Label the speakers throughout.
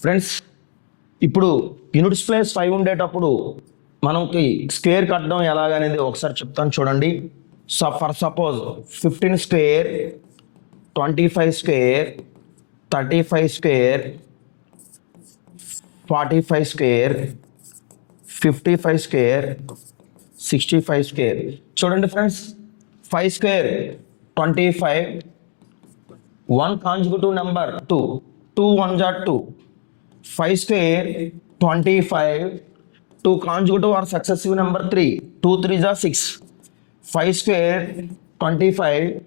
Speaker 1: Friends ఇప్పుడు units place five ఉండేటప్పుడు మనకి స్క్వేర్ కట్టడం ఎలాగనేది ఒకసారి చెప్తాను చూడండి. So for suppose fifteen square twenty five square thirty five square forty five square fifty five square sixty five square చూడండి friends five square twenty five one consecutive number two two one Jat two 5 square 25 2 conjugative or successive number 3 2 3s are 6 5 square 25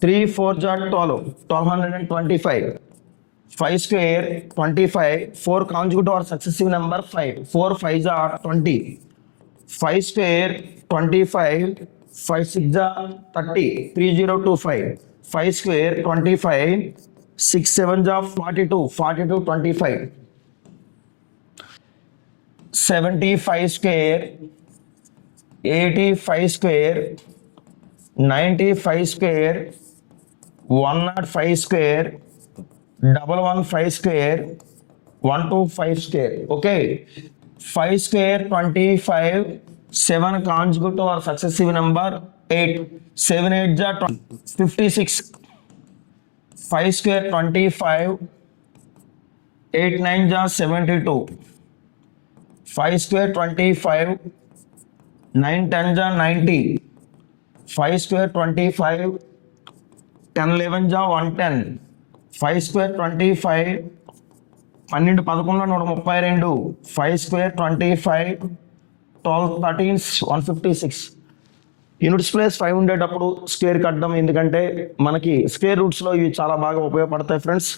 Speaker 1: 3 4s are 12 1225 5 square 25 4 conjugative or successive number 5 4 5s are 20 5 square 25 5 6 are 30 3025 5 square 25 six seven जा forty two forty two twenty five seventy five square eighty five square ninety five square one naught five square double one five square one two five square okay five square twenty five seven consecutive और successive number eight seven eight जा fifty six five square twenty five eight nine జా seventy two five square twenty five nine ten జా ninety five square twenty five ten eleven జా one ten five square twenty five పన్నెండు పదకొండు నూట ముప్పై రెండు. Five square twenty five twelve thirteen one fifty six units place five ఉండేటప్పుడు square కట్టడం ఎందుకంటే మనకి స్క్వేర్ రూట్స్లో ఇవి చాలా బాగా ఉపయోగపడతాయి ఫ్రెండ్స్.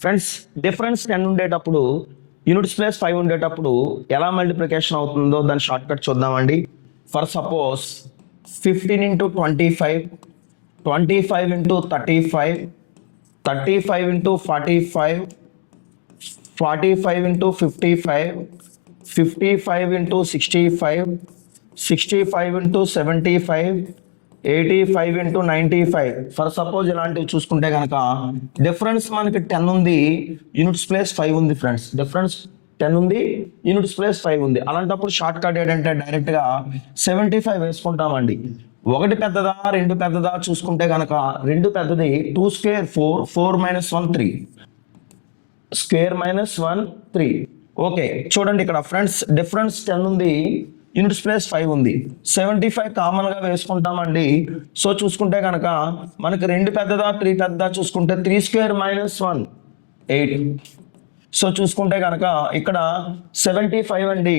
Speaker 1: ఫ్రెండ్స్ డిఫరెన్స్ టెన్ ఉండేటప్పుడు యూనిట్స్ ప్లేస్ ఫైవ్ ఉండేటప్పుడు ఎలా మల్టిప్లికేషన్ అవుతుందో దాని షార్ట్ కట్ చూద్దామండి. For suppose fifteen into twenty five twenty five into thirty five thirty five into forty five forty five into fifty five fifty five into sixty five sixty five into seventy five eighty five into ninety five for suppose ఇలాంటివి చూసుకుంటే కనుక difference మనకి ten ఉంది units place five ఉంది friends difference ten ఉంది units place five ఉంది. అలాంటప్పుడు short cut ఏంటంటే డైరెక్ట్గా సెవెంటీ ఫైవ్ వేసుకుంటామండి. ఒకటి పెద్దదా రెండు పెద్దదా చూసుకుంటే కనుక రెండు పెద్దది two square four four minus one three square minus one three okay చూడండి ఇక్కడ ఫ్రెండ్స్ డిఫరెన్స్ టెన్ ఉంది. యూనిట్స్ ప్లేస్ ఫైవ్ ఉంది. సెవెంటీ ఫైవ్ కామన్గా వేసుకుంటామండి. సో చూసుకుంటే కనుక మనకి రెండు పెద్దదా త్రీ పెద్దదా చూసుకుంటే three square minus one eight. So చూసుకుంటే కనుక ఇక్కడ సెవెంటీ ఫైవ్ అండి.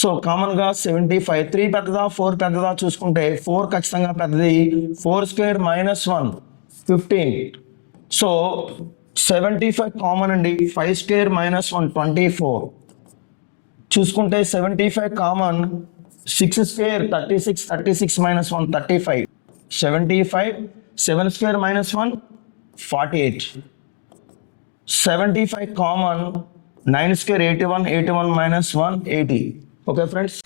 Speaker 1: సో కామన్గా సెవెంటీ ఫైవ్ త్రీ పెద్దదా ఫోర్ పెద్దదా చూసుకుంటే ఫోర్ ఖచ్చితంగా పెద్దది. Four square minus one fifteen. So seventy five common అండి. Five square minus one twenty four. చూసుకుంటే seventy five common six square thirty six thirty six minus one thirty five seventy five seven square minus one forty eight seventy five common nine square eighty one eighty one minus one eighty okay friends